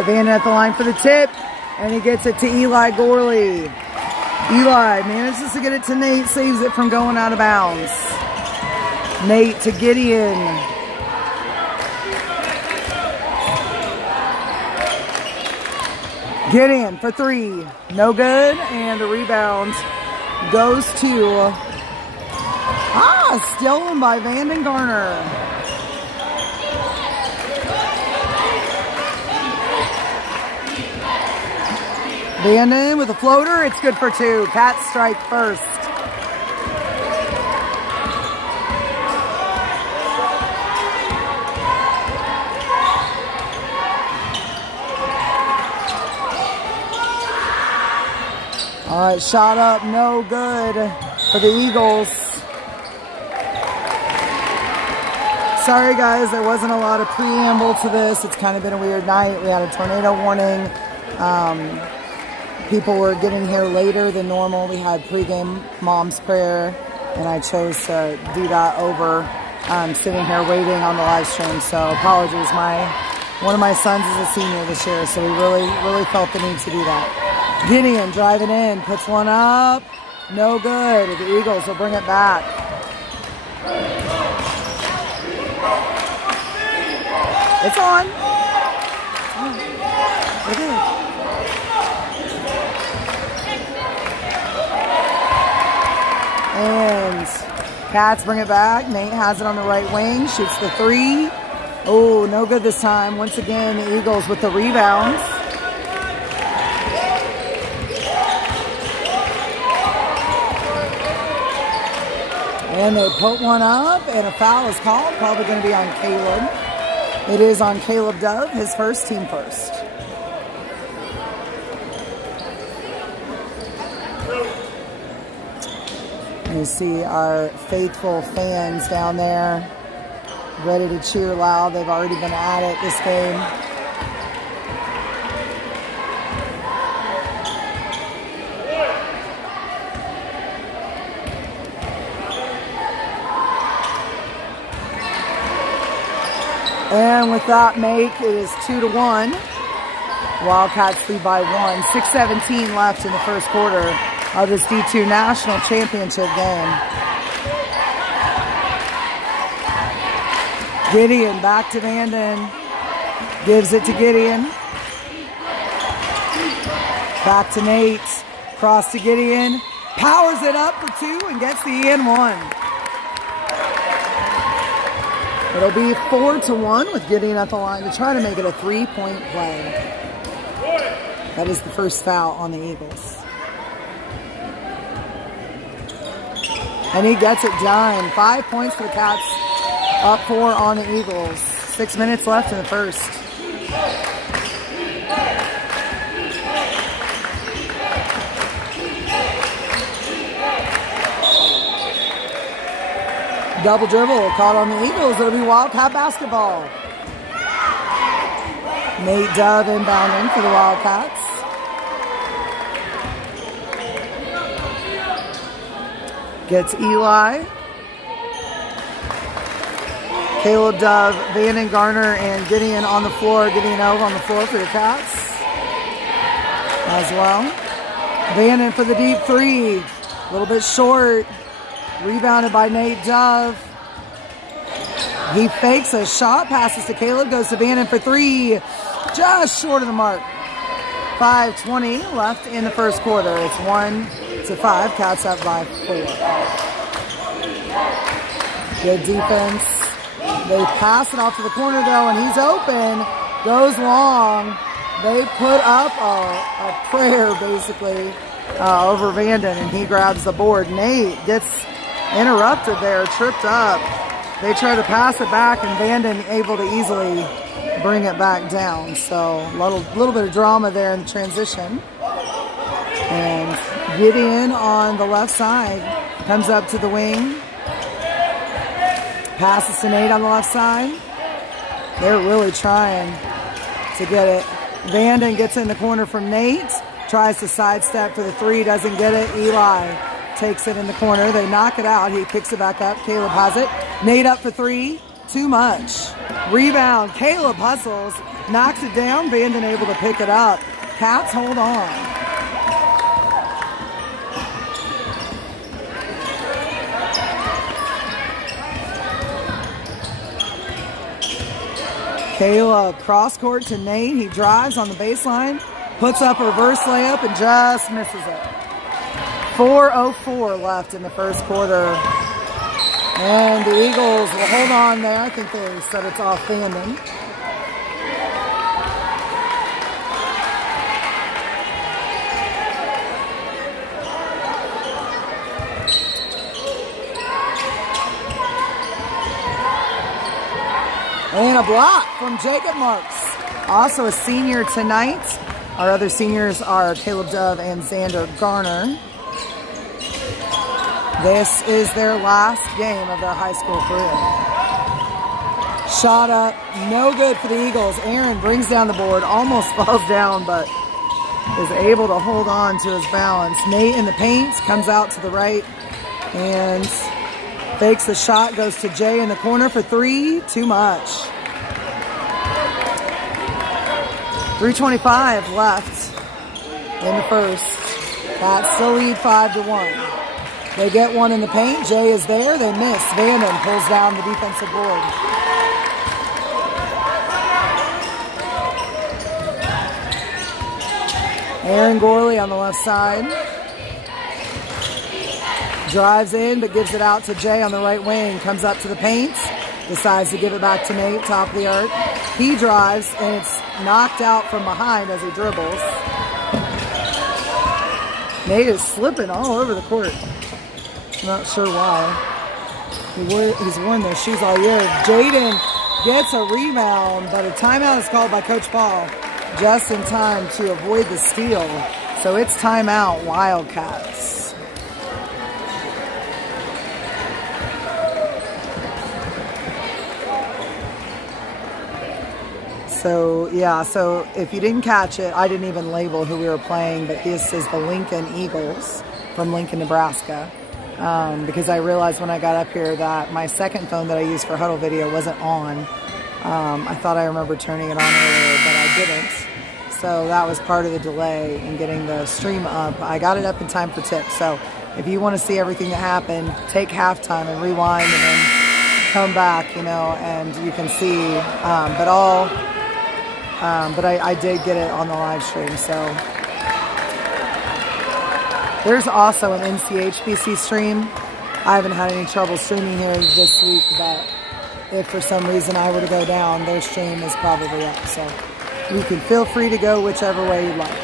right, Vanden at the line for the tip, and he gets it to Eli Gorley. Eli manages to get it to Nate, saves it from going out of bounds. Nate to Gideon. Gideon for three. No good, and the rebound goes to... stolen by Vanden Garner. Vanden with a floater. It's good for two. Cats strike first. All right, shot up. No good for the Eagles. Sorry guys, there wasn't a lot of preamble to this. It's kind of been a weird night. We had a tornado warning. People were getting here later than normal. We had pregame mom's prayer, and I chose to do that over sitting here waiting on the live stream. So apologies. One of my sons is a senior this year, so we really felt the need to do that. Gideon driving in, puts one up. No good. The Eagles will bring it back. It's on. Okay. And Cats bring it back. Nate has it on the right wing. Shoots the three. Oh, no good this time. Once again, the Eagles with the rebounds. And they put one up, and a foul is called. Probably going to be on Caleb. It is on Caleb Dove, his first, team first. You see our faithful fans down there ready to cheer loud. They've already been at it this game. And with that make, it is 2-1. Wildcats lead by 1. 6:17 left in the first quarter of this D2 National Championship game. Gideon back to Vanden. Gives it to Gideon. Back to Nate. Cross to Gideon. Powers it up for two and gets the and one. It'll be 4-1 with Gideon at the line to try to make it a 3-point play. That is the first foul on the Eagles. And he gets it done. 5 points for the Cats. Up 4 on the Eagles. 6 minutes left in the first. Double dribble caught on the Eagles. It'll be Wildcat basketball. Nate Dove inbounding for the Wildcats. Gets Eli. Caleb Dove, Vanden Garner, and Gideon on the floor. Gideon Ove on the floor for the Cats as well. Vanden for the deep three. A little bit short. Rebounded by Nate Dove. He fakes a shot, passes to Caleb, goes to Vanden for three. Just short of the mark. 5:20 left in the first quarter. It's 1-5. Cats up by 4. Good defense. They pass it off to the corner though, and he's open. Goes long. They put up a prayer basically over Vanden, and he grabs the board. Nate gets interrupted there, tripped up. They try to pass it back, and Vanden able to easily bring it back down. So a little bit of drama there in the transition. And Gideon on the left side comes up to the wing. Passes to Nate on the left side. They're really trying to get it. Vanden gets in the corner from Nate. Tries to sidestep for the three, doesn't get it. Eli takes it in the corner. They knock it out. He picks it back up. Caleb has it. Nate up for three. too much. Rebound, Caleb hustles, knocks it down, Vanden able to pick it up. Cats hold on. Caleb cross court to Nate. He drives on the baseline, puts up a reverse layup and just misses it. 4:04 left in the first quarter. And the Eagles will hold on there. I think they said it's off Vanden. And a block from Jacob Marks. Also a senior tonight. Our other seniors are Caleb Dove and Xander Garner. This is their last game of their high school career. Shot up, no good for the Eagles. Aaron brings down the board, almost falls down, but is able to hold on to his balance. Nate in the paint, comes out to the right, and fakes the shot, goes to Jay in the corner for three, too much. 3:25 left in the first. Cats still lead 5-1. They get one in the paint. Jay is there. They miss. Vanden pulls down the defensive board. Aaron Gorley on the left side. Drives in, but gives it out to Jay on the right wing. Comes up to the paint. Decides to give it back to Nate, top of the arc. He drives, and it's knocked out from behind as he dribbles. Nate is slipping all over the court. Not sure why. He's worn their shoes all year. Jaden gets a rebound, but a timeout is called by Coach Paul just in time to avoid the steal. So it's timeout, Wildcats. So, yeah, so if you didn't catch it, I didn't even label who we were playing, but this is the Lincoln Eagles from Lincoln, Nebraska. Because I realized when I got up here that my second phone that I used for Huddle Video wasn't on. I thought I remembered turning it on earlier, but I didn't. So that was part of the delay in getting the stream up. I got it up in time for tips. So if you want to see everything that happened, take halftime and rewind and then come back, and you can see. But I did get it on the live stream, so. There's also an NCHBC stream. I haven't had any trouble streaming here this week, but if for some reason I were to go down, their stream is probably up. So you can feel free to go whichever way you like.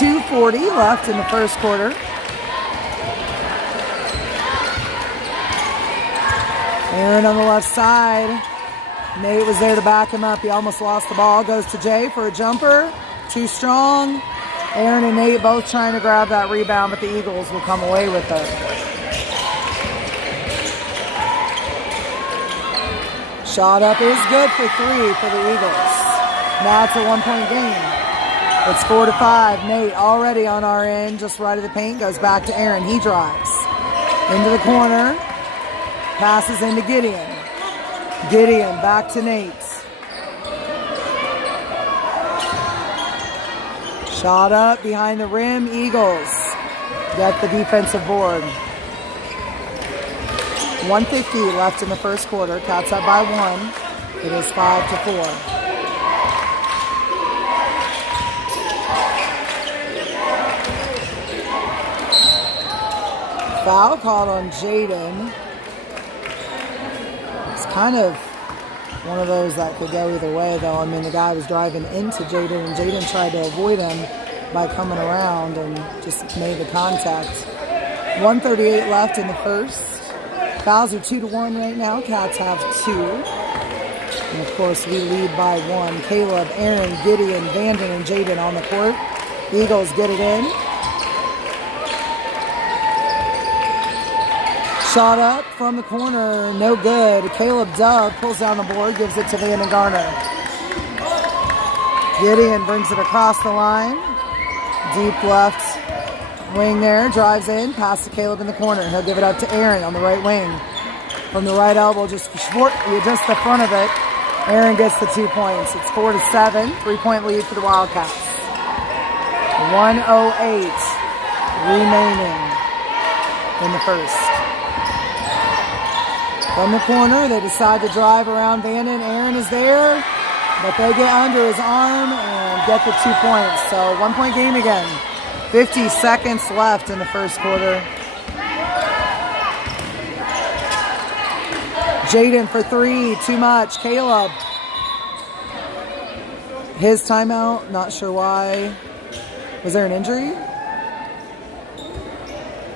2:40 left in the first quarter. Aaron on the left side. Nate was there to back him up. He almost lost the ball. Goes to Jay for a jumper. Too strong. Aaron and Nate both trying to grab that rebound, but the Eagles will come away with it. Shot up is good for three for the Eagles. Now it's a one-point game. It's 4-5. Nate already on our end, just right of the paint. Goes back to Aaron. He drives into the corner. Passes into Gideon. Gideon back to Nate. Shot up behind the rim. Eagles get the defensive board. 1:50 left in the first quarter. Cats up by one. It is 5-4. Foul called on Jaden. It's kind of one of those that could go either way, though. I mean, the guy was driving into Jaden, and Jaden tried to avoid him by coming around and just made the contact. 1:38 left in the first. Fouls are 2-1 right now. Cats have 2. And, of course, we lead by 1. Caleb, Aaron, Gideon, Vanden, and Jaden on the court. The Eagles get it in. Shot up from the corner, no good. Caleb Dove pulls down the board, gives it to Vanden Garner. Gideon brings it across the line. Deep left wing there, drives in, pass to Caleb in the corner. He'll give it up to Aaron on the right wing. from the right elbow, just short, just the front of it. Aaron gets the 2 points. It's 4-7, 3-point lead for the Wildcats. 1:08 remaining in the first. From the corner, they decide to drive around Vanden. Aaron is there, but they get under his arm and get the 2 points. So 1 point game again. 50 seconds left in the first quarter. Jaden for 3, too much. Caleb. His timeout, not sure why. Was there an injury?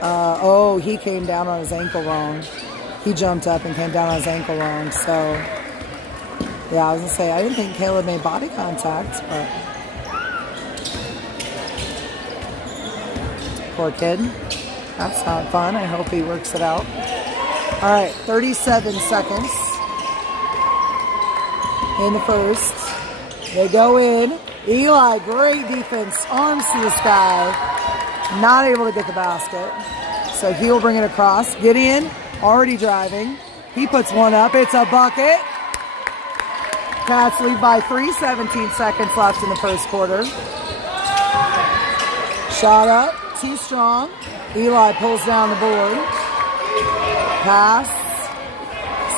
Oh, he came down on his ankle wrong. He jumped up and came down on his ankle wrong. So, yeah, I was going to say, I didn't think Caleb made body contact, but poor kid. That's not fun. I hope he works it out. All right, 37 seconds in the first. They go in. Eli, great defense, arms to the sky. Not able to get the basket. So he'll bring it across. Gideon, already driving. He puts one up. It's a bucket. Cats lead by 3, 17 seconds left in the first quarter. Shot up, too strong. Eli pulls down the board. Pass.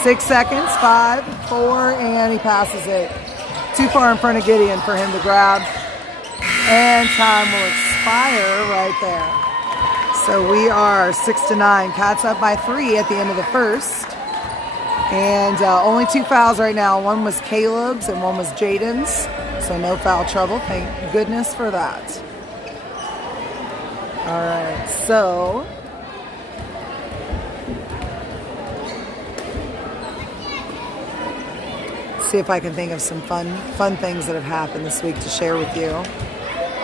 6 seconds, 5, 4, and he passes it. Too far in front of Gideon for him to grab. And time will expire right there. So we are 6-9. Cats up by 3 at the end of the first. And only 2 fouls right now. One was Caleb's and one was Jaden's. So no foul trouble. Thank goodness for that. All right, so see if I can think of some fun things that have happened this week to share with you.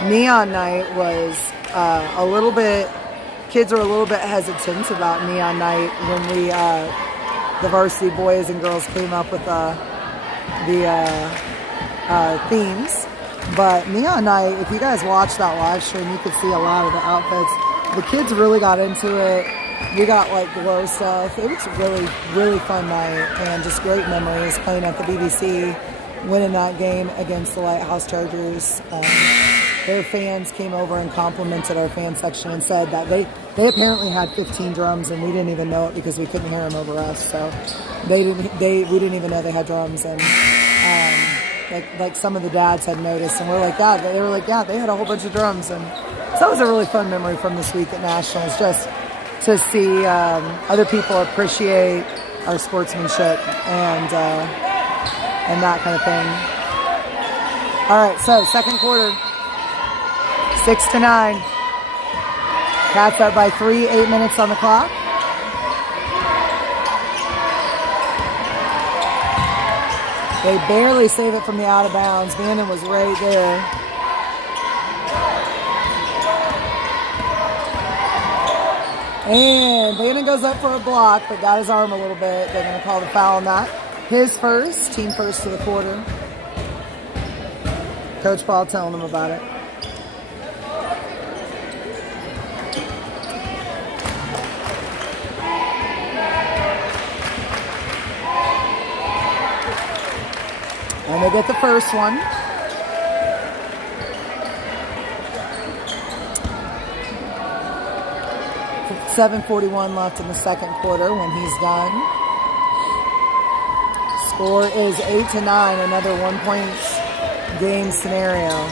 Neon Night was a little bit, kids were a little bit hesitant about Neon Night when we, the varsity boys and girls came up with the themes. But Neon Night, if you guys watched that live stream, you could see a lot of the outfits. The kids really got into it. We got like glow stuff. It was a really, really fun night and just great memories playing at the BBC, winning that game against the Lighthouse Chargers. Their fans came over and complimented our fan section and said that they apparently had 15 drums and we didn't even know it because we couldn't hear them over us. So we didn't even know they had drums, and like some of the dads had noticed, and we're like, yeah, they were like, yeah, they had a whole bunch of drums. And so that was a really fun memory from this week at Nationals, just to see other people appreciate our sportsmanship and that kind of thing. All right, so second quarter, 6-9. Cats up by 3, 8 minutes on the clock. They barely save it from the out of bounds. Vanden was right there. And Vanden goes up for a block, but got his arm a little bit. They're going to call the foul on that. His first, team first to the quarter. Coach Paul telling him about it. And they get the first one. $7:41 left in the second quarter when he's done. Score is 8-9, another 1 point game scenario.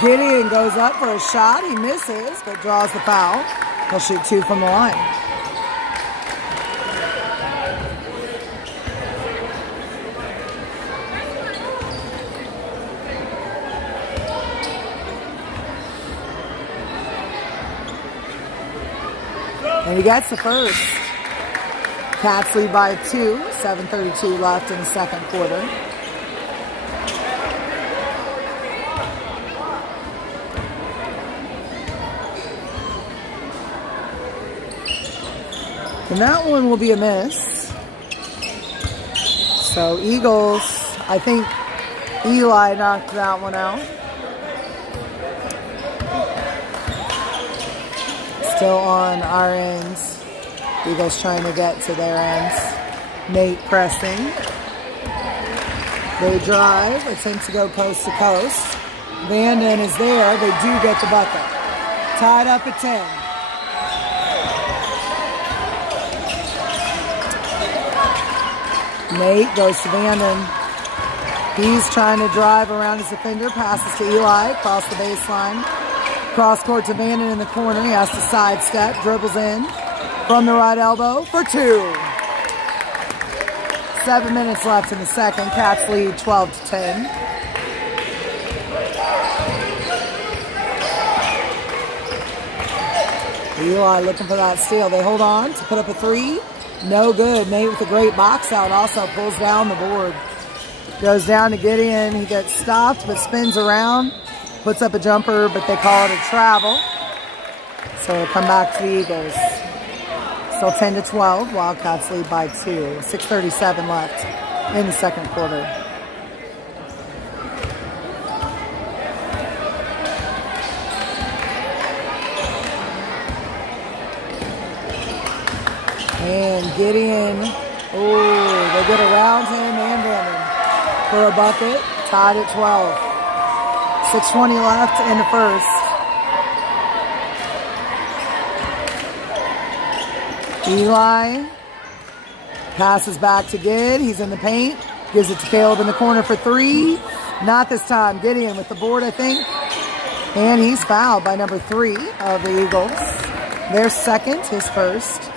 Gideon goes up for a shot. He misses, but draws the foul. He'll shoot 2 from the line. And he gets the first. Cats lead by 2, 7:32 left in the second quarter. And that one will be a miss. So Eagles, I think Eli knocked that one out. Still on our ends. Eagles trying to get to their ends. Nate pressing. They drive, attempt to go coast to coast. Vanden is there. They do get the bucket. Tied up at 10. Nate goes to Vanden. He's trying to drive around his defender. Passes to Eli across the baseline. Cross court to Vanden in the corner. He has to sidestep. Dribbles in from the right elbow for 2. 7 minutes left in the second. Cats lead 12-10. Eli looking for that steal. They hold on to put up a 3. No good. Nate with a great box out also pulls down the board. Goes down to Gideon. He gets stopped but spins around. Puts up a jumper, but they call it a travel. So it'll come back to the Eagles. Still 10-12. Wildcats lead by 2. 6:37 left in the second quarter. And Gideon, they get around him and Vanden for a bucket. Tied at 12. 6:20 left in the first. Eli passes back to Gid. He's in the paint. Gives it to Caleb in the corner for 3. Not this time. Gideon with the board, I think. And he's fouled by number 3 of the Eagles. Their second, his first.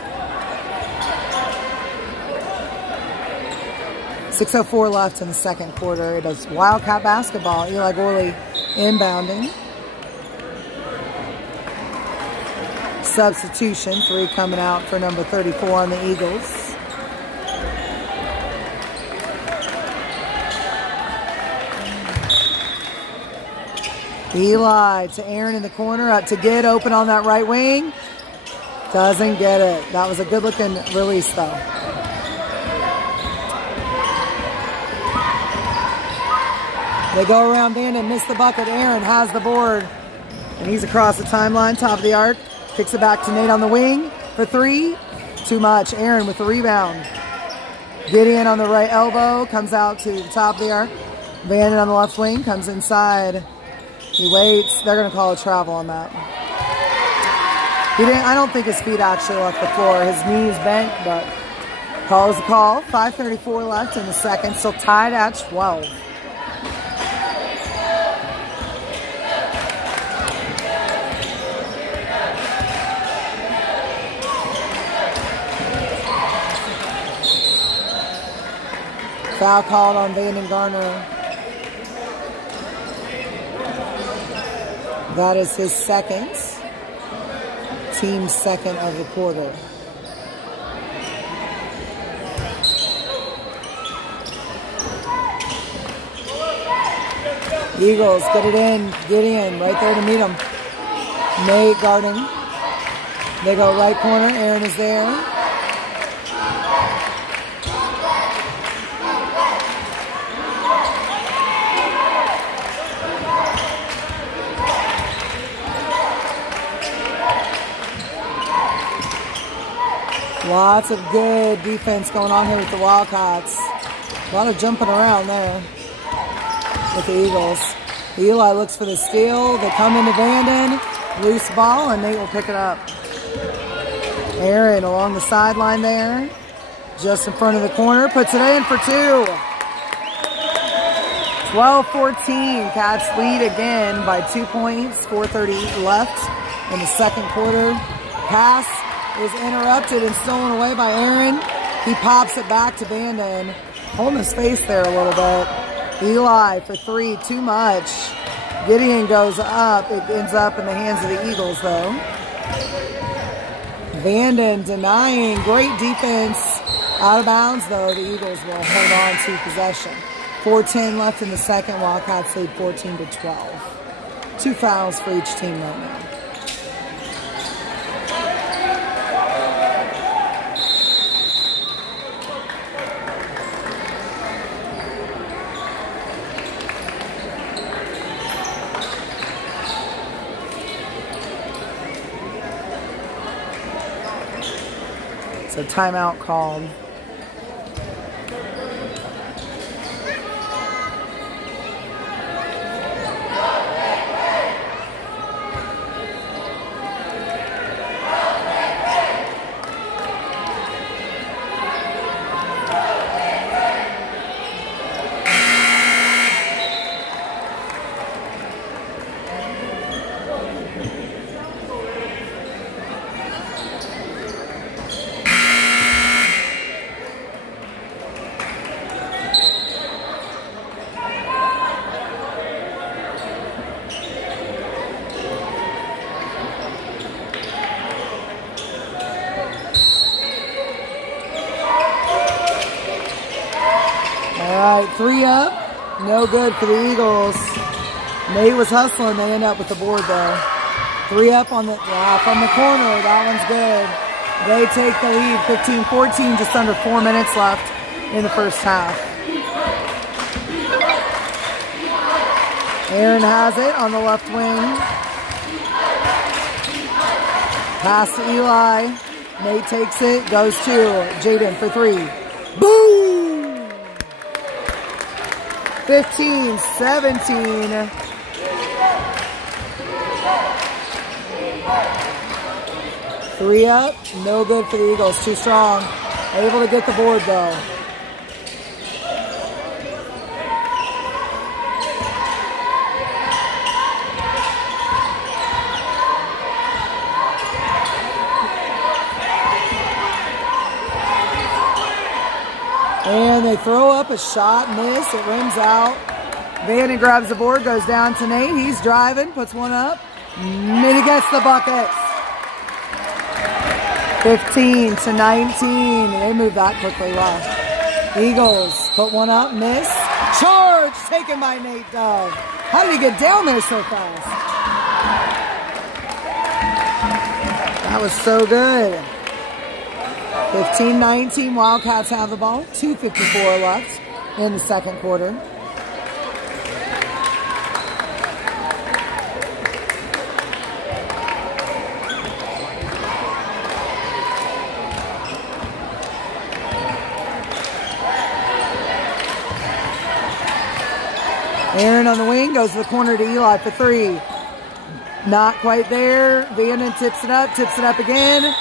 6:04 left in the second quarter. It is Wildcat basketball. Eli Gorley inbounding. Substitution. 3 coming out for number 34 on the Eagles. Eli to Aaron in the corner. Up to Gid. Open on that right wing. Doesn't get it. That was a good looking release though. They go around Vanden, miss the bucket. Aaron has the board. And he's across the timeline, top of the arc. Kicks it back to Nate on the wing for 3. Too much. Aaron with the rebound. Gideon on the right elbow. Comes out to the top of the arc. Vanden on the left wing. Comes inside. He waits. They're going to call a travel on that. I don't think his feet actually left the floor. His knees bent, but calls the call. 5:34 left in the second. Still tied at 12. Foul called on Vanden Garner. That is his second. Team second of the quarter. Eagles get it in. Gideon right there to meet him. Nate guarding. They go right corner. Aaron is there. Lots of good defense going on here with the Wildcats. A lot of jumping around there with the Eagles. Eli looks for the steal. They come into Vanden. Loose ball, and Nate will pick it up. Aaron along the sideline there. Just in front of the corner. Puts it in for 2. 12-14. Cats lead again by 2 points. 4:30 left in the second quarter. Pass is interrupted and stolen away by Aaron. He pops it back to Vanden. Holding his face there a little bit. Eli for 3, too much. Gideon goes up. It ends up in the hands of the Eagles, though. Vanden denying. Great defense. Out of bounds, though. The Eagles will hold on to possession. 4:10 left in the second. Wildcats lead 14-12. 2 fouls for each team right now. So timeout called. All right, 3 up. No good for the Eagles. Nate was hustling. They end up with the board though. 3 up on from the corner. That one's good. They take the lead, 15-14, just under 4 minutes left in the first half. Aaron has it on the left wing. Pass to Eli. Nate takes it, goes to Jaden for 3. Boom! 15-17. Three up, no good for the Eagles. Too strong. Able to get the board though. And they throw up a shot, miss, it rims out. Vannon grabs the board, goes down to Nate. He's driving, puts one up, and he gets the bucket. 15-19. They move that quickly. Wow. Eagles put one up, miss. Charge taken by Nate Dove. How did he get down there so fast? That was so good. 15-19. Wildcats have the ball. 2:54 left in the second quarter. Aaron on the wing, goes to the corner to Eli for 3. Not quite there. Vannon tips it up again.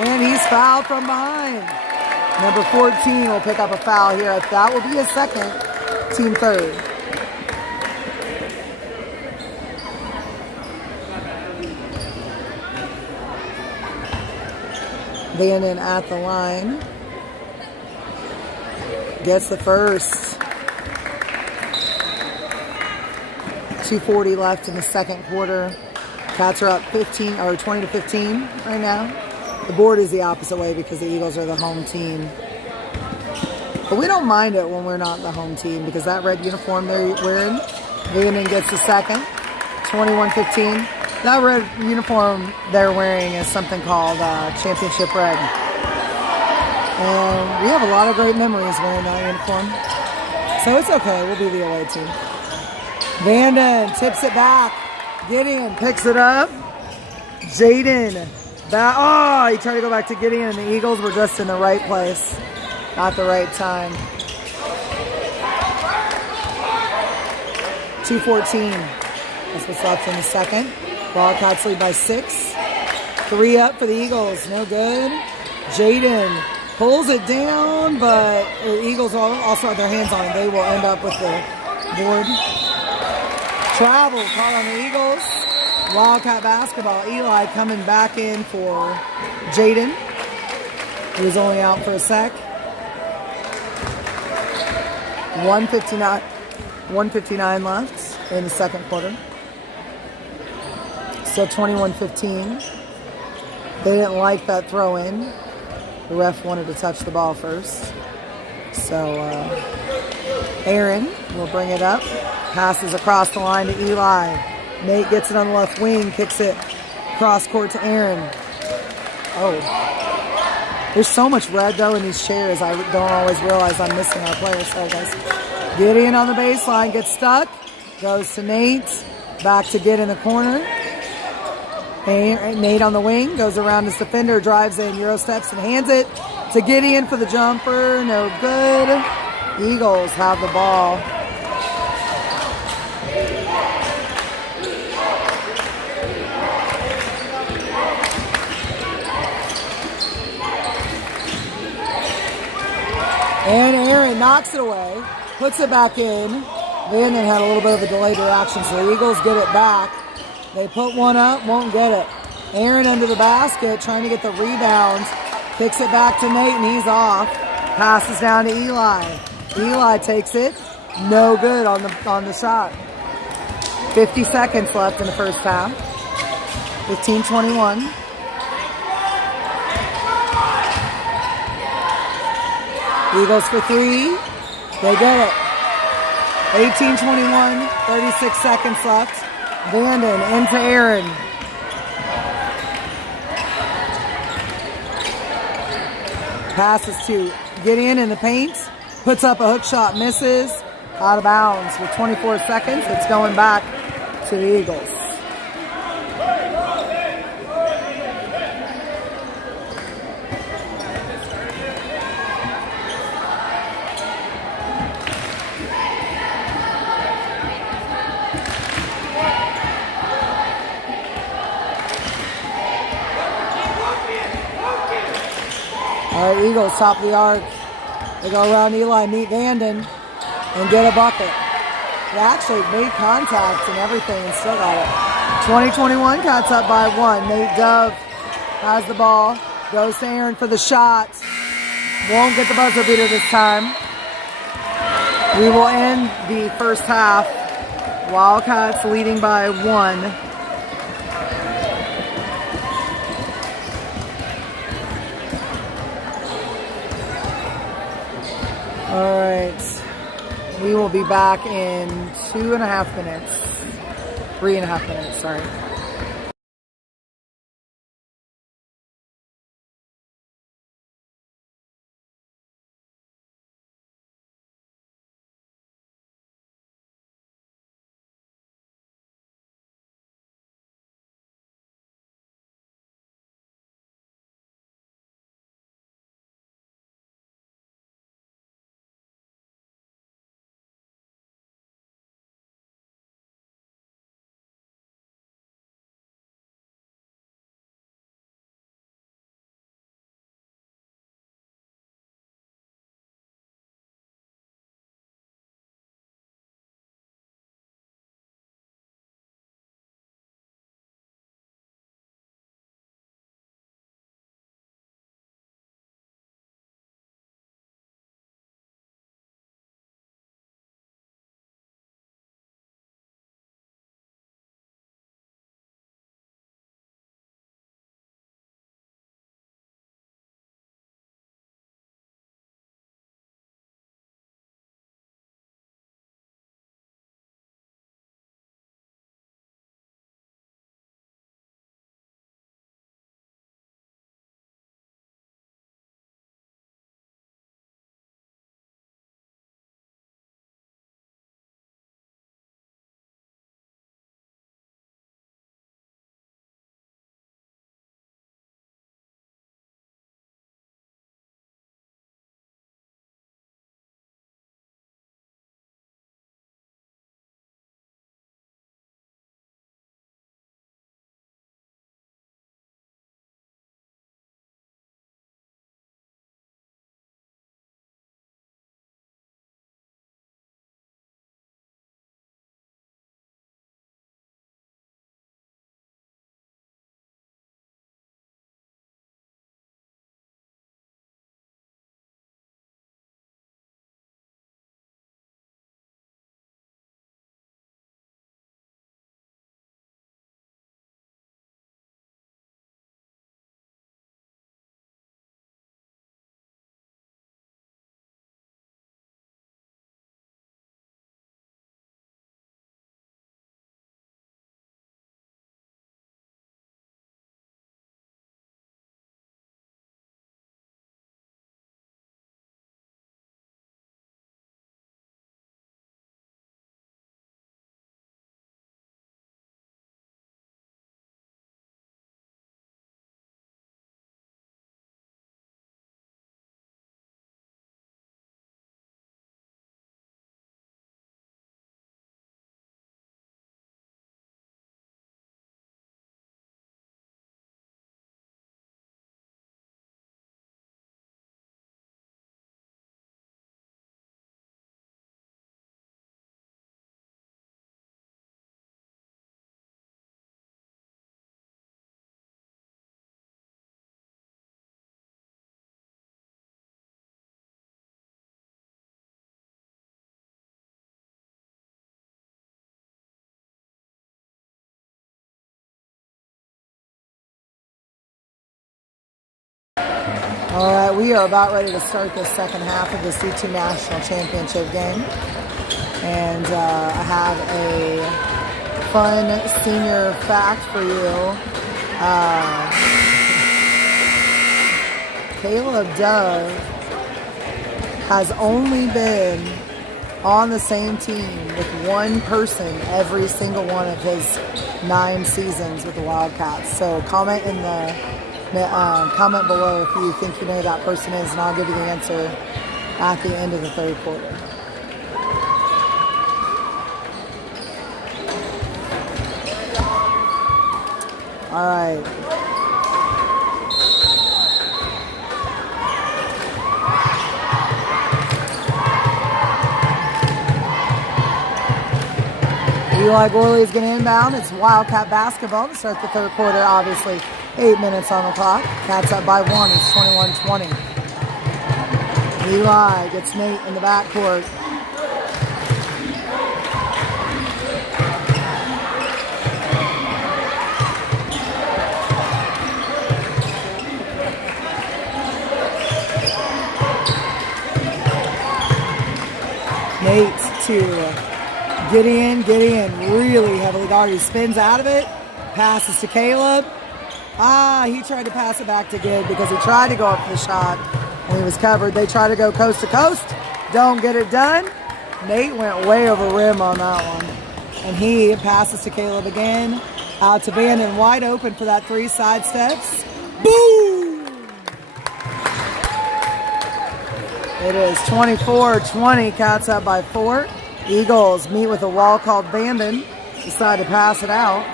And he's fouled from behind. Number 14 will pick up a foul here. That will be his second, team third. Vannon at the line. Gets the first. 2:40 left in the second quarter. Cats are up 20-15 right now. The board is the opposite way because the Eagles are the home team. But we don't mind it when we're not the home team because that red uniform they're wearing, Vannon gets the second, 21-15. That red uniform they're wearing is something called Championship Red. And we have a lot of great memories wearing that uniform. So it's okay, we'll be the away team. Vannon tips it back. Gideon picks it up. Jaden. He tried to go back to Gideon, and the Eagles were just in the right place at the right time. 2:14. That's what's left in the second. Wildcats lead by 6. 3 up for the Eagles. No good. Jaden pulls it down, but the Eagles also have their hands on it. They will end up with the board. Travel caught on the Eagles. Wildcat basketball. Eli coming back in for Jaden. He was only out for a sec. 1:59 left in the second quarter. So 21-15. They didn't like that throw in. The ref wanted to touch the ball first. So Aaron will bring it up. Passes across the line to Eli. Nate gets it on the left wing, kicks it cross court to Aaron. Oh. There's so much red though in these chairs. I don't always realize I'm missing our players. Sorry guys. Gideon on the baseline, gets stuck. Goes to Nate. Back to get in the corner. Nate on the wing, goes around his defender, drives in, Euro steps and hands it to Gideon for the jumper. No good. Eagles have the ball. And Aaron knocks it away, puts it back in. Landon had a little bit of a delayed reaction, so the Eagles get it back. They put one up, won't get it. Aaron under the basket, trying to get the rebound. Kicks it back to Nate, and he's off. Passes down to Eli. Eli takes it. No good on the shot. 50 seconds left in the first half. 15-21. Eagles for three. They get it. 18-21. 36 seconds left. Vanden into Aaron. Passes to Gideon in the paint. Puts up a hook shot. Misses. Out of bounds with 24 seconds. It's going back to the Eagles. All right, Eagles top of the arc. They go around Eli, meet Vanden, and get a bucket. They actually made contact and everything and still got it. 20-21, Cats up by one. Nate Dove has the ball, goes to Aaron for the shot. Won't get the buzzer beater this time. We will end the first half. Wildcats leading by one. All right, we will be back in 2.5 minutes. 3.5 minutes, sorry. All right, we are about ready to start the second half of the C2 National Championship game. And I have a fun senior fact for you. Caleb Dove has only been on the same team with one person every single one of his 9 seasons with the Wildcats. So comment in the comment below if you think you know who that person is, and I'll give you the answer at the end of the third quarter. All right. Eli Gorley is going to inbound. It's Wildcat basketball to start the third quarter, obviously. 8 minutes on the clock. Cats up by 1. It's 21-20. Eli gets Nate in the backcourt. Nate to Gideon really heavily guarded. He spins out of it. Passes to Caleb. He tried to pass it back to Gid because he tried to go up for the shot and he was covered. They try to go coast to coast. Don't get it done. Nate went way over rim on that one. And he passes to Caleb again. Out to Bandon, wide open for that 3 side steps. Boom! It is 24-20. Cats up by 4. Eagles meet with a wall called Bandon. Decide to pass it out.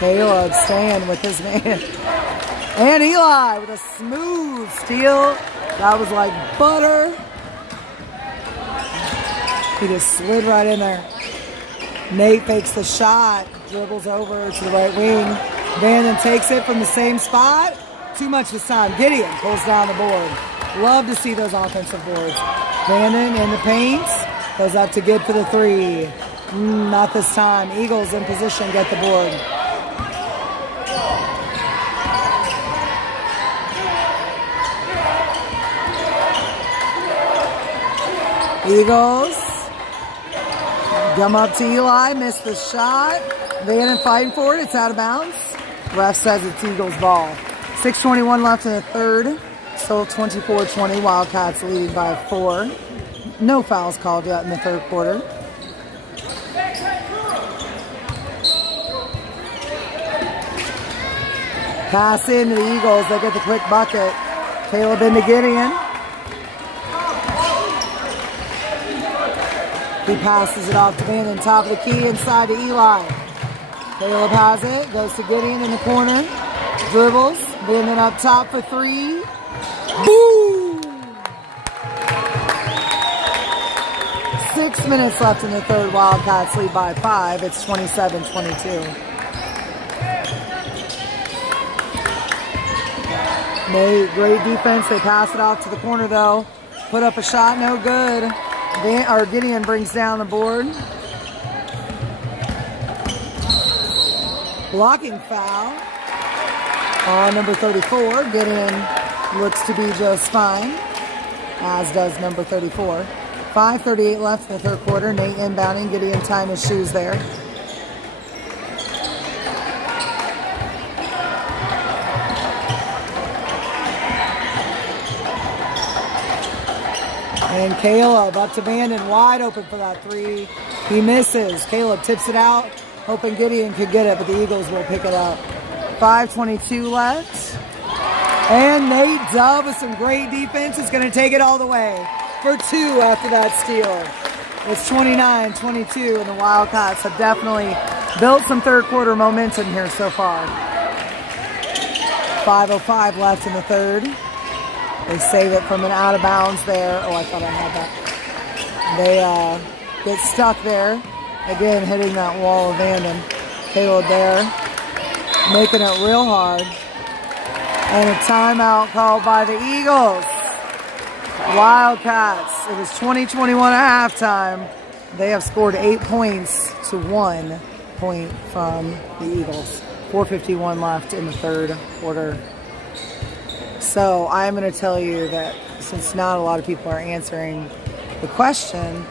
Caleb staying with his man. And Eli with a smooth steal. That was like butter. He just slid right in there. Nate fakes the shot. Dribbles over to the right wing. Bandon takes it from the same spot. Too much this time. Gideon pulls down the board. Love to see those offensive boards. Bandon in the paint. Goes up to Gid for the 3. Not this time. Eagles in position, get the board. Eagles come up to Eli, missed the shot. Bandon fighting for it. It's out of bounds. Ref says it's Eagles ball. 6:21 left in the third. Still 24-20. Wildcats leading by 4. No fouls called yet in the third quarter. Pass into the Eagles. They get the quick bucket. Caleb into Gideon. He passes it off to Bandon. Top of the key inside to Eli. Caleb has it. Goes to Gideon in the corner. Dribbles. Bandon up top for 3. Boom! 6 minutes left in the third. Wildcats lead by 5. It's 27-22. Nate, great defense. They pass it off to the corner though. Put up a shot, no good. Gideon brings down the board. Blocking foul on number 34. Gideon looks to be just fine, as does number 34. 5:38 left in the third quarter. Nate inbounding. Gideon tying his shoes there. And Caleb up to Bandon, wide open for that 3. He misses. Caleb tips it out, hoping Gideon could get it, but the Eagles will pick it up. 5:22 left. And Nate Dove with some great defense is going to take it all the way for 2 after that steal. It's 29-22, and the Wildcats have definitely built some third quarter momentum here so far. 5:05 left in the third. They save it from an out of bounds there. Oh, I thought I had that. They get stuck there. Again, hitting that wall of Bandon. Caleb there, making it real hard. And a timeout called by the Eagles. Wildcats. It was 20-21 at halftime. They have scored 8 points to 1 point from the Eagles. 4:51 left in the third quarter. So I'm going to tell you that since not a lot of people are answering the question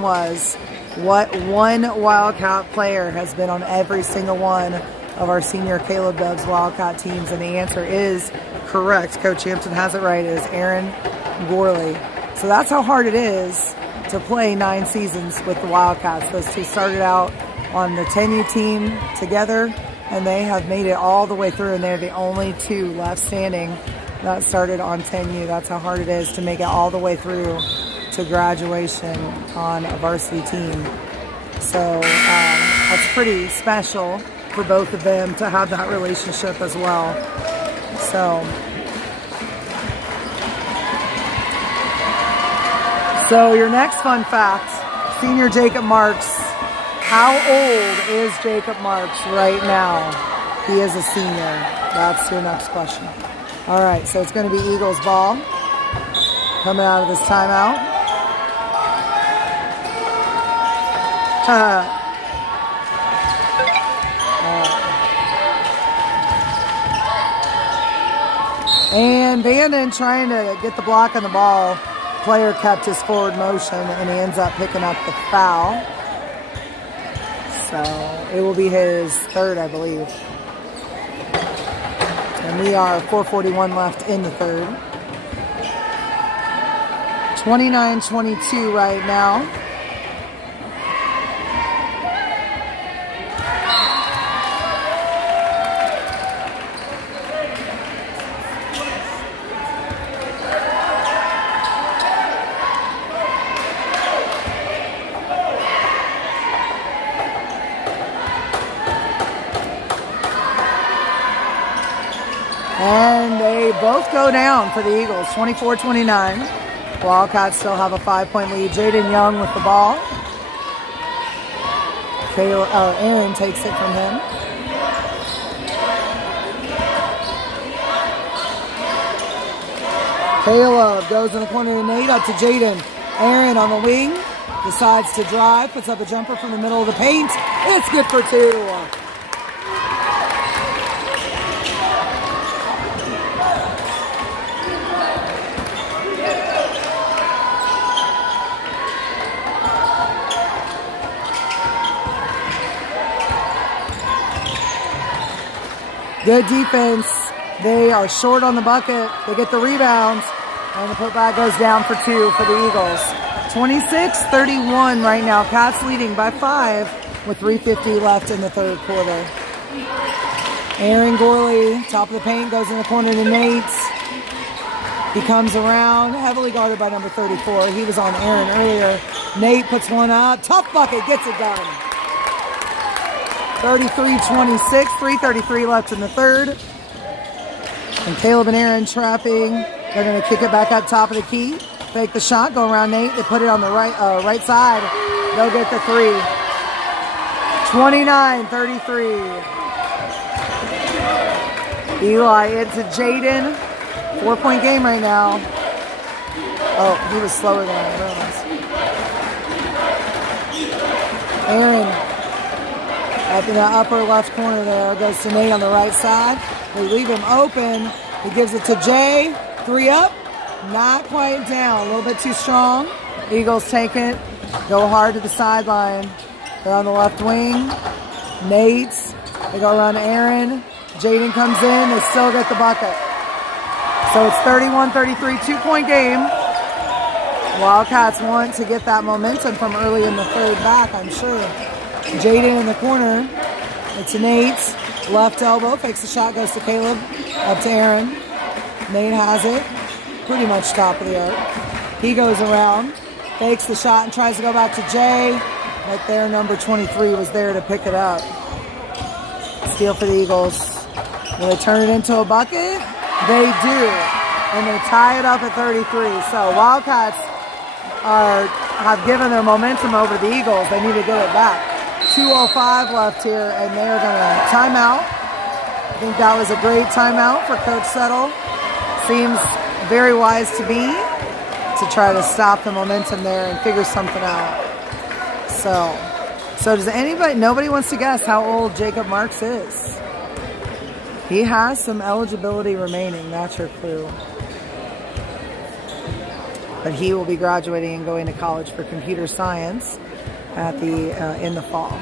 was, what one Wildcat player has been on every single one of our senior Caleb Doves Wildcat teams? And the answer is correct. Coach Hampton has it right. It is Aaron Gorley. So that's how hard it is to play 9 seasons with the Wildcats. Those two started out on the 10U team together, and they have made it all the way through, and they're the only 2 left standing that started on 10U. That's how hard it is to make it all the way through to graduation on a varsity team. So that's pretty special for both of them to have that relationship as well. So your next fun fact, senior Jacob Marks. How old is Jacob Marks right now? He is a senior. That's your next question. All right, so it's going to be Eagles ball coming out of this timeout. And Bandon trying to get the block on the ball. Player kept his forward motion, and he ends up picking up the foul. So it will be his third, I believe. And we are 4:41 left in the third. 29-22 right now. And they both go down for the Eagles, 24-29. Wildcats still have a 5-point lead. Jaden Young with the ball. Aaron takes it from him. Caleb goes in the corner to Nate, up to Jaden. Aaron on the wing, decides to drive, puts up a jumper from the middle of the paint. It's good for 2. Good defense. They are short on the bucket. They get the rebounds, and the putback goes down for 2 for the Eagles. 26-31 right now. Cats leading by 5 with 3:50 left in the third quarter. Aaron Gorley, top of the paint, goes in the corner to Nate. He comes around, heavily guarded by number 34. He was on Aaron earlier. Nate puts one up. Tough bucket, gets it done. 33-26, 3:33 left in the third. And Caleb and Aaron trapping. They're going to kick it back up top of the key. Fake the shot, go around Nate. They put it on the right side. They'll get the 3. 29-33. Eli into Jaden. 4-point game right now. Oh, he was slower than I realized. Aaron up in the upper left corner there. Goes to Nate on the right side. They leave him open. He gives it to Jay. 3 up. Not quite down. A little bit too strong. Eagles take it. Go hard to the sideline. They're on the left wing. Nate's. They go around to Aaron. Jaden comes in. They still get the bucket. So it's 31-33, 2-point game. Wildcats want to get that momentum from early in the third back, I'm sure. Jaden in the corner. It's Nate's left elbow. Fakes the shot, goes to Caleb. Up to Aaron. Nate has it. Pretty much top of the arc. He goes around. Fakes the shot and tries to go back to Jay. Right there, number 23 was there to pick it up. Steal for the Eagles. Will they turn it into a bucket? They do. And they tie it up at 33. So Wildcats have given their momentum over the Eagles. They need to get it back. 2:05 left here, and they're going to timeout. I think that was a great timeout for Coach Settle. Seems very wise to be, to try to stop the momentum there and figure something out. So So does anybody, nobody wants to guess how old Jacob Marks is. He has some eligibility remaining, that's your clue. But he will be graduating and going to college for computer science at in the fall.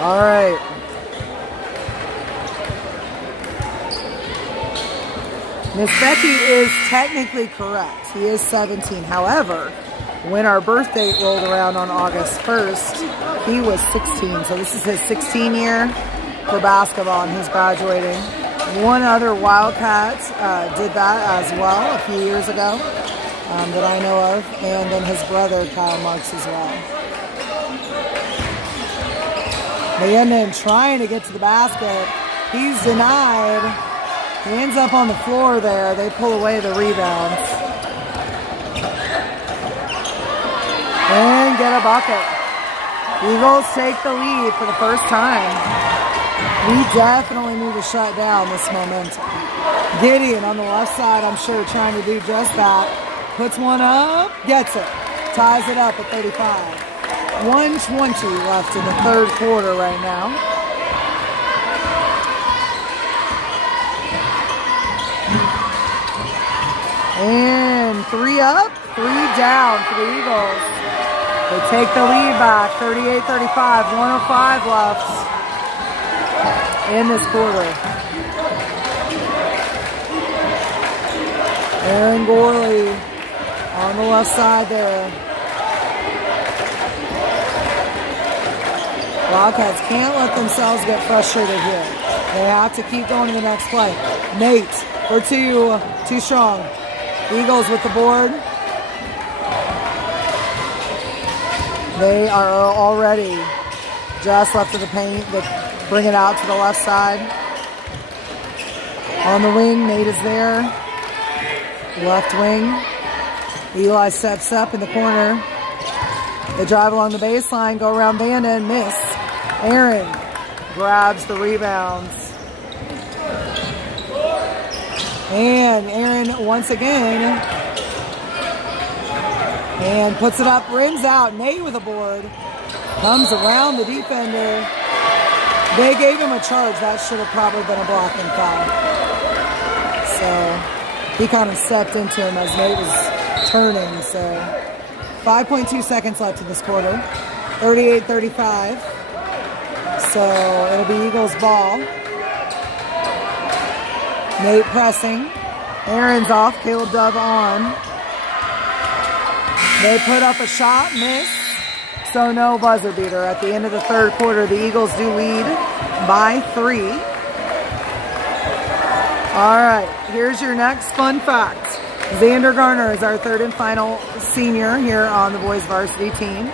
All right. Miss Becky is technically correct. He is 17. However, when our birth date rolled around on August 1st, he was 16. So this is his 16 year for basketball, and he's graduating. One other Wildcat did that as well a few years ago that I know of, and then his brother Kyle Marks as well. They end up trying to get to the basket. He's denied. He ends up on the floor there. They pull away the rebounds. And get a bucket. Eagles take the lead for the first time. We definitely need to shut down this momentum. Gideon on the left side, I'm sure, trying to do just that. Puts one up, gets it. Ties it up at 35. 1:20 left in the third quarter right now. And 3 up, 3 down for the Eagles. They take the lead back, 38-35, 1:05 left in this quarter. Aaron Gorley on the left side there. Wildcats can't let themselves get frustrated here. They have to keep going to the next play. Nate for two, too strong. Eagles with the board. They are already just left of the paint. They bring it out to the left side. On the wing, Nate is there. Left wing. Eli steps up in the corner. They drive along the baseline, go around Vanden, miss. Aaron grabs the rebounds. And Aaron once again. And puts it up, rims out. Nate with a board. Comes around the defender. They gave him a charge. That should have probably been a blocking foul. So he kind of stepped into him as Nate was turning. So 5.2 seconds left in this quarter. 38-35. So it'll be Eagles ball. Nate pressing. Aaron's off. Caleb Dove on. They put up a shot, miss. So no buzzer beater. At the end of the third quarter, the Eagles do lead by 3. All right, here's your next fun fact. Xander Garner is our third and final senior here on the boys varsity team.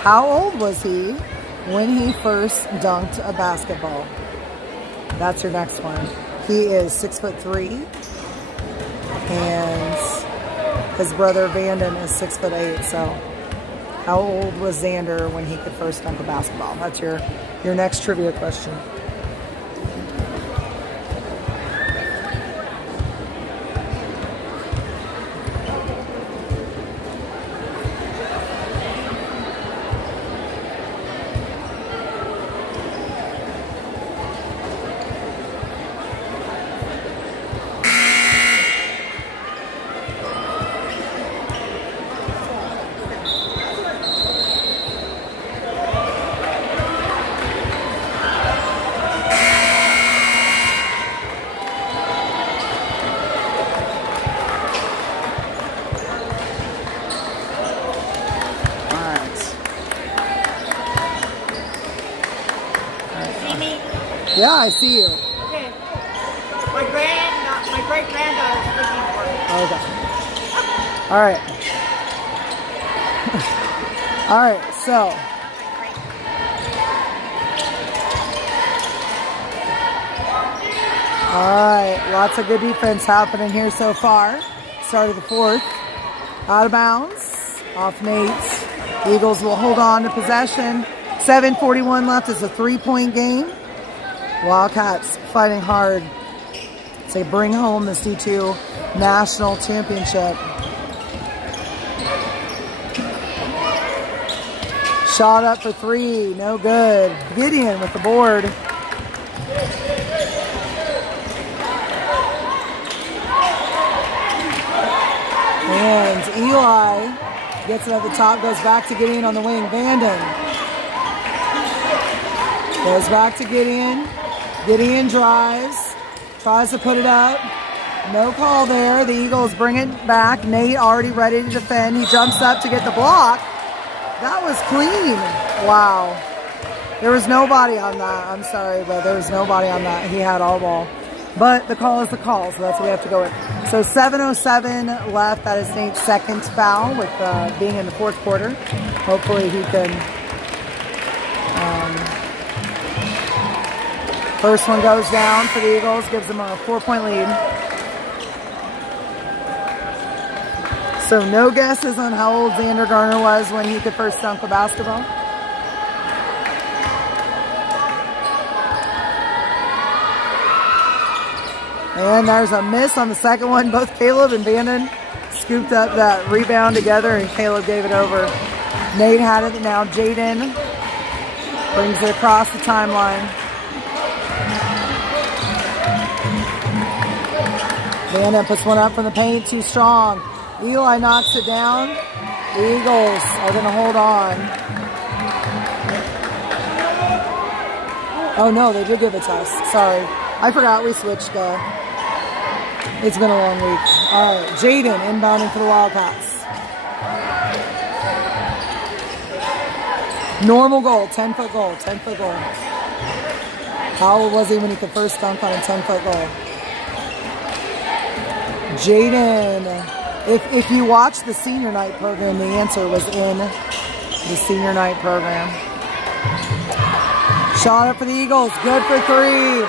How old was he when he first dunked a basketball? That's your next one. He is 6'3", and his brother Vanden is 6'8". So how old was Xander when he could first dunk a basketball? That's your next trivia question. Yeah, I see you. Okay. My great granddaughter's looking for it. Okay. All right. All right, so. All right, lots of good defense happening here so far. Start of the fourth. Out of bounds. Off Nate's. Eagles will hold on to possession. 7:41 left. It's a 3-point game. Wildcats fighting hard to bring home this D2 national championship. Shot up for three. No good. Gideon with the board. And Eli gets it at the top, goes back to Gideon on the wing. Vanden goes back to Gideon. Gideon drives, tries to put it up. No call there. The Eagles bring it back. Nate already ready to defend. He jumps up to get the block. That was clean. Wow. There was nobody on that. I'm sorry, but there was nobody on that. He had all ball. But the call is the call, so that's what we have to go with. So 7:07 left. That is Nate's second foul with being in the fourth quarter. Hopefully he can... first one goes down for the Eagles. Gives them a 4-point lead. So no guesses on how old Xander Garner was when he could first dunk a basketball. And there's a miss on the second one. Both Caleb and Vanden scooped up that rebound together, and Caleb gave it over. Nate had it now. Jaden brings it across the timeline. Vanden puts one up from the paint, too strong. Eli knocks it down. The Eagles are going to hold on. Oh no, they did give it to us. Sorry. I forgot we switched. It's been a long week. All right, Jaden inbounding for the Wildcats. Normal goal, 10-foot goal, 10-foot goal. How old was he when he could first dunk on a 10-foot goal? Jaden, if you watch the senior night program, the answer was in the senior night program. Shot up for the Eagles, good for three.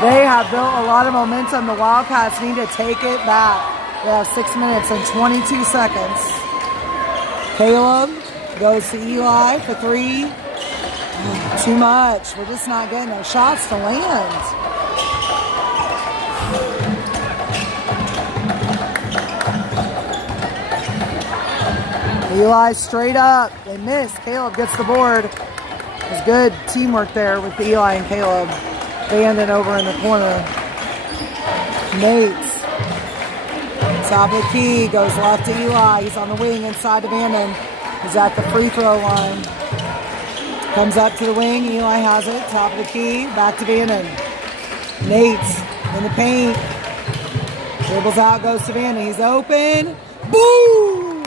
They have built a lot of momentum. The Wildcats need to take it back. They have 6 minutes and 22 seconds. Caleb goes to Eli for three. Too much. We're just not getting our shots to land. Eli straight up. They missed. Caleb gets the board. It was good teamwork there with Eli and Caleb. Vanden over in the corner. Nate. Top of the key. Goes left to Eli. He's on the wing inside to Vanden. He's at the free throw line. Comes up to the wing. Eli has it. Top of the key. Back to Vanden. Nate in the paint. Dribbles out. Goes to Vanden. He's open. Boom!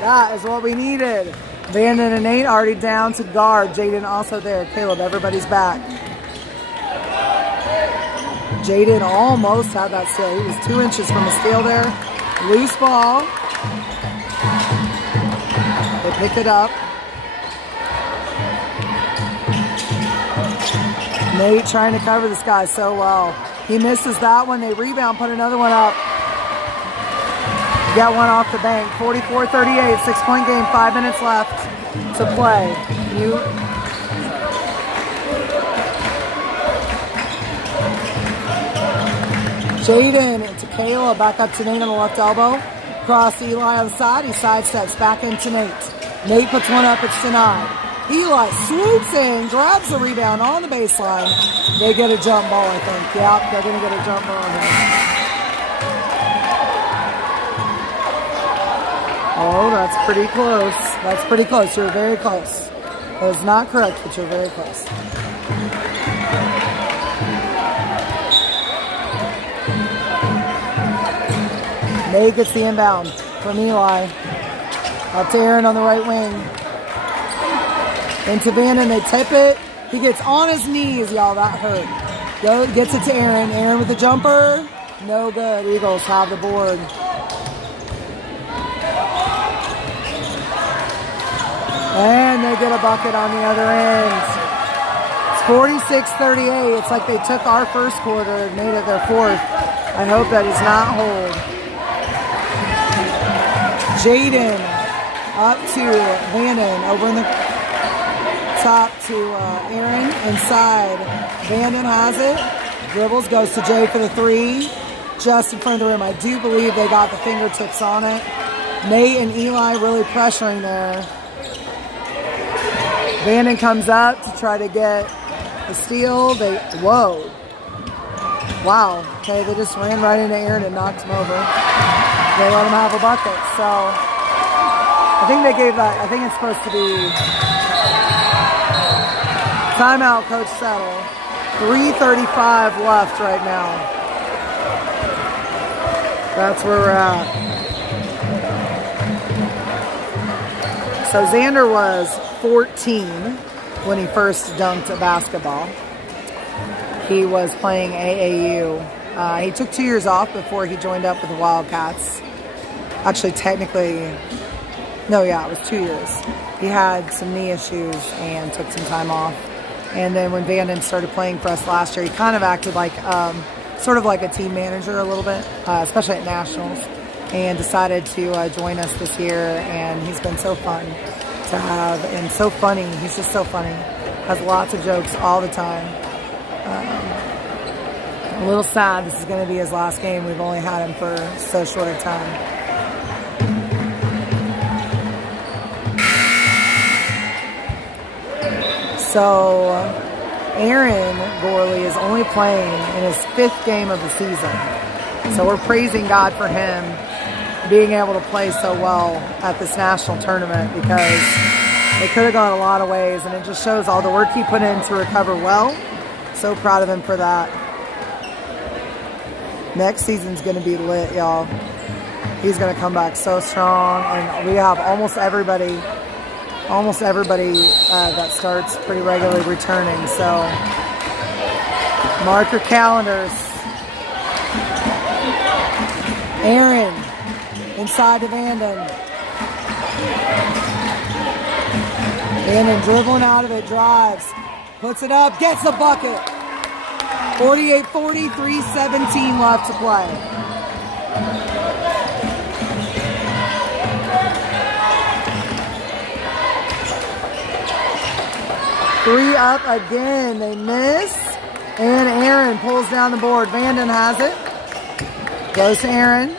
That is what we needed. Vanden and Nate already down to guard. Jaden also there. Caleb, everybody's back. Jaden almost had that steal. He was 2 inches from the steal there. Loose ball. They pick it up. Nate trying to cover this guy so well. He misses that one. They rebound, put another one up. Got one off the bank. 44-38, 6-point game, 5 minutes left to play. Jaden to Caleb, back up to Nate on the left elbow. Cross to Eli on the side. He sidesteps back into Nate. Nate puts one up, it's denied. Eli swoops in, grabs the rebound on the baseline. They get a jump ball, I think. Yep, they're going to get a jump ball here. Oh, that's pretty close. That's pretty close. You're very close. That was not correct, but you're very close. Nate gets the inbound from Eli. Up to Aaron on the right wing. Into Vanden, they tip it. He gets on his knees, y'all. That hurt. Gets it to Aaron. Aaron with the jumper. No good. Eagles have the board. And they get a bucket on the other end. It's 46-38. It's like they took our first quarter and made it their fourth. I hope that does not hold. Jaden up to Vanden. Over in the top to Aaron. Inside. Vanden has it. Dribbles. Goes to Jay for the three. Just in front of the rim. I do believe they got the fingertips on it. Nate and Eli really pressuring there. Vanden comes up to try to get the steal. Whoa. Wow. Okay, they just ran right into Aaron and knocked him over. They let him have a bucket. So, I think they gave that. I think it's supposed to be timeout, Coach Settle. 3:35 left right now. That's where we're at. So, Xander was 14 when he first dunked a basketball. He was playing AAU. He took 2 years off before he joined up with the Wildcats. Actually, technically, no, yeah, it was 2 years. He had some knee issues and took some time off. And then when Vanden started playing for us last year, he kind of acted like, sort of like a team manager a little bit, especially at Nationals, and decided to join us this year. And he's been so fun to have and so funny. He's just so funny. Has lots of jokes all the time. A little sad this is going to be his last game. We've only had him for so short a time. So Aaron Gorley is only playing in his 5th game of the season. So we're praising God for him being able to play so well at this national tournament, because it could have gone a lot of ways, and it just shows all the work he put in to recover well. So proud of him for that. Next season's going to be lit, y'all. He's going to come back so strong, and we have almost everybody that starts pretty regularly returning. So mark your calendars. Aaron inside to Vanden. Vanden dribbling out of it, drives, puts it up, gets the bucket. 48-40, 3:17 left to play. Three up again, they miss. And Aaron pulls down the board. Vanden has it. Goes to Aaron.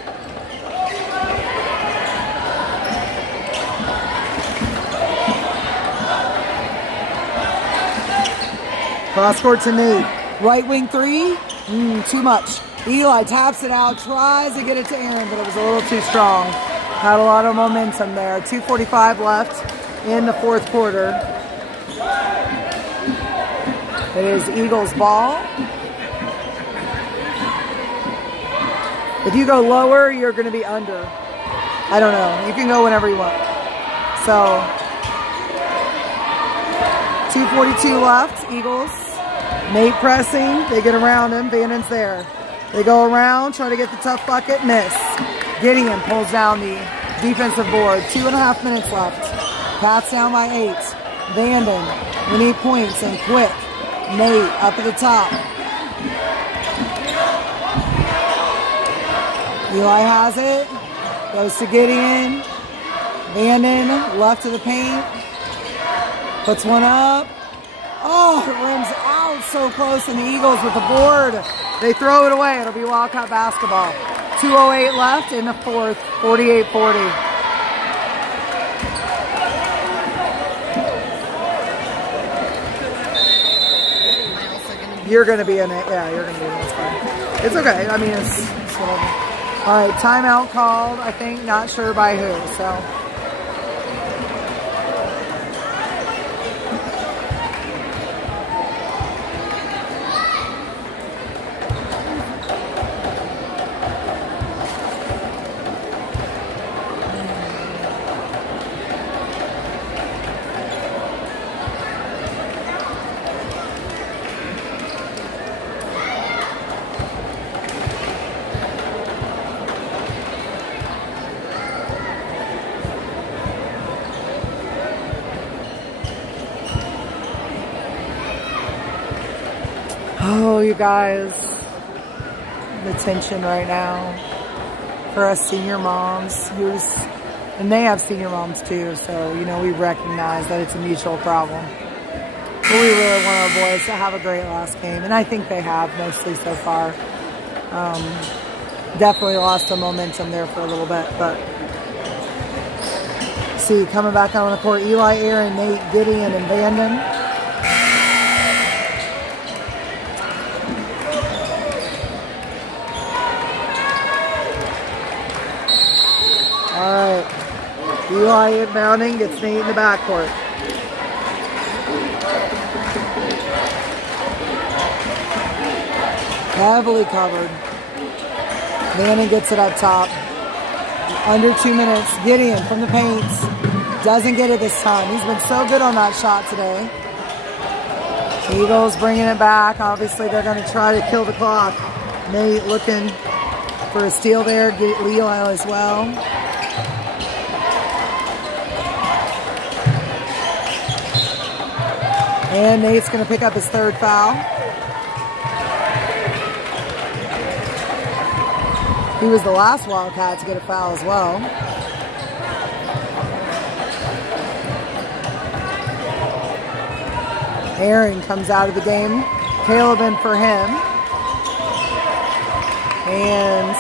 Cross court to Nate. Right wing three. Too much. Eli taps it out, tries to get it to Aaron, but it was a little too strong. Had a lot of momentum there. 2:45 left in the fourth quarter. It is Eagles ball. If you go lower, you're going to be under. I don't know. You can go whenever you want. So, 2:42 left. Eagles. Nate pressing. They get around him. Vanden's there. They go around, try to get the tough bucket. Miss. Gideon pulls down the defensive board. 2.5 minutes left. Pats down by 8. Vanden. We need points and quick. Nate up at the top. Eli has it. Goes to Gideon. Vanden left to the paint. Puts one up. Oh, it rims out so close, and the Eagles with the board. They throw it away. It'll be Wildcat basketball. 2:08 left in the fourth. 48-40. You're going to be in it. Yeah, you're going to be in it. It's fine. It's okay. I mean, it's whatever. All right, timeout called, I think. Not sure by who, so. Oh, you guys, the tension right now for us senior moms and they have senior moms too, so, you know, we recognize that it's a mutual problem. But we really want our boys to have a great last game, and I think they have mostly so far. Definitely lost some momentum there for a little bit, but see, coming back out on the court, Eli, Aaron, Nate, Gideon, and Vanden. All right, Eli inbounding, gets Nate in the backcourt. Heavily covered. Vanden gets it up top. Under 2 minutes. Gideon from the paint. Doesn't get it this time. He's been so good on that shot today. Eagles bringing it back. Obviously, they're going to try to kill the clock. Nate looking for a steal there. Eli as well. And Nate's going to pick up his third foul. He was the last Wildcat to get a foul as well. Aaron comes out of the game. Caleb in for him. And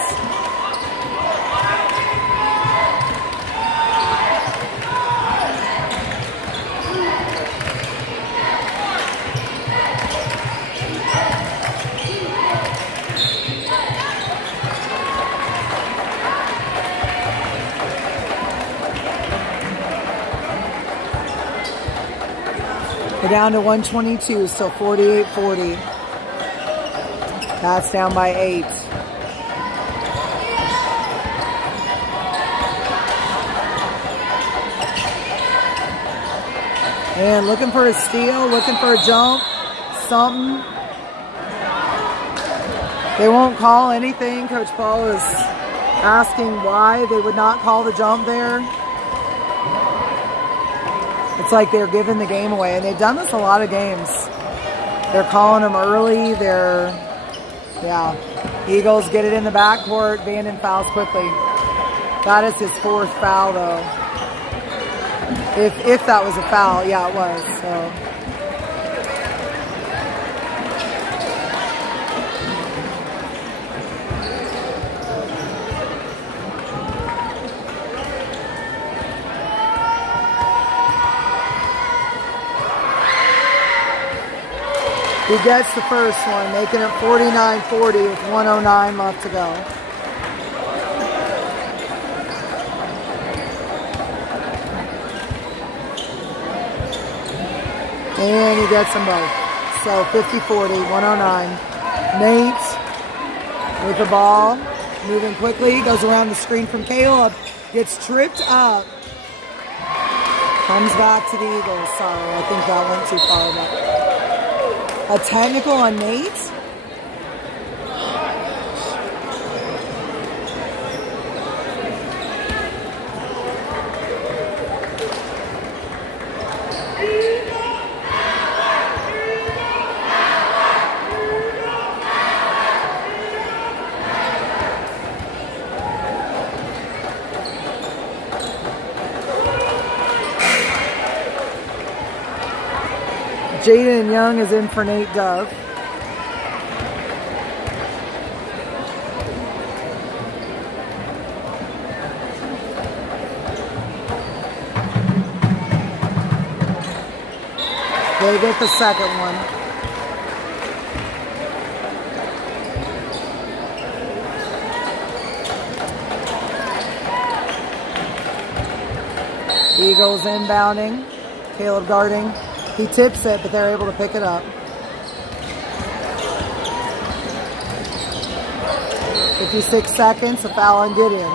we're down to 122, still 48-40. That's down by 8. And looking for a steal, looking for a jump, something. They won't call anything. Coach Paul is asking why they would not call the jump there. It's like they're giving the game away, and they've done this a lot of games. They're calling them early. Eagles get it in the backcourt. Vanden fouls quickly. That is his 4th foul, though. If that was a foul, yeah, it was. So. He gets the first one, making it 49-40 with 1:09 left to go. And he gets them both. So 50-40, 1:09. Nate with the ball, moving quickly, goes around the screen from Caleb, gets tripped up. Comes back to the Eagles. Sorry, I think that went too far. But a technical on Nate. Jaden Young is in for Nate Dove. They get the second one. Eagles inbounding. Caleb guarding. He tips it, but they're able to pick it up. 56 seconds, a foul on Gideon.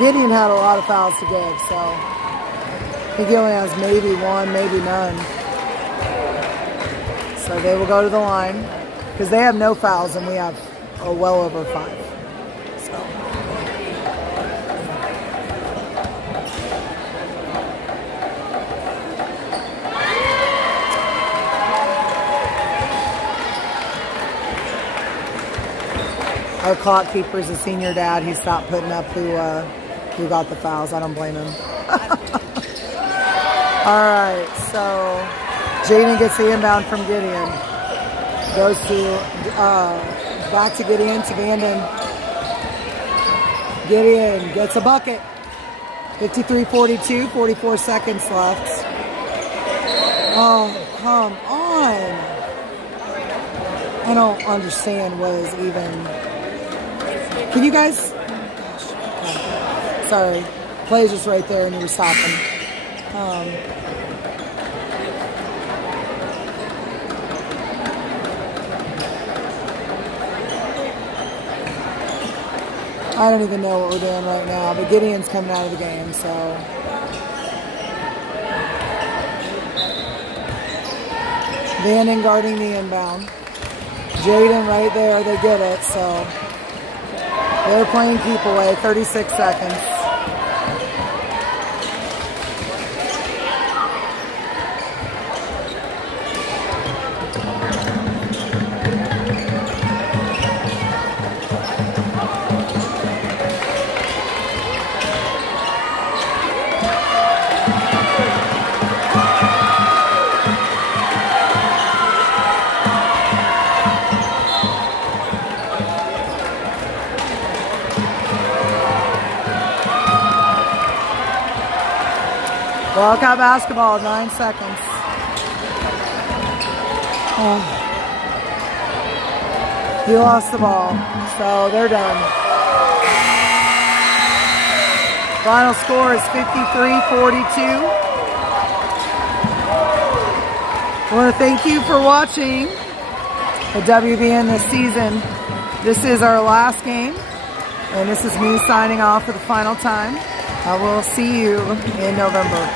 Gideon had a lot of fouls to give, so I think he only has maybe one, maybe none. So they will go to the line because they have no fouls and we have well over 5. So. our clock keeper's a senior dad. He stopped putting up who got the fouls. I don't blame him. All right, so Jaden gets the inbound from Gideon. Goes to back to Gideon to Vanden. Gideon gets a bucket. 53-42, 44 seconds left. Oh, come on. I don't understand what is even... Can you guys... Sorry. Play's just right there and you were stopping. I don't even know what we're doing right now, but Gideon's coming out of the game, so. Vanden guarding the inbound. Jaden right there, they get it, so. They're playing keep away, 36 seconds. Wildcat basketball, 9 seconds. Oh. He lost the ball, so they're done. Final score is 53-42. I want to thank you for watching the WBN this season. This is our last game, and this is me signing off for the final time. I will see you in November.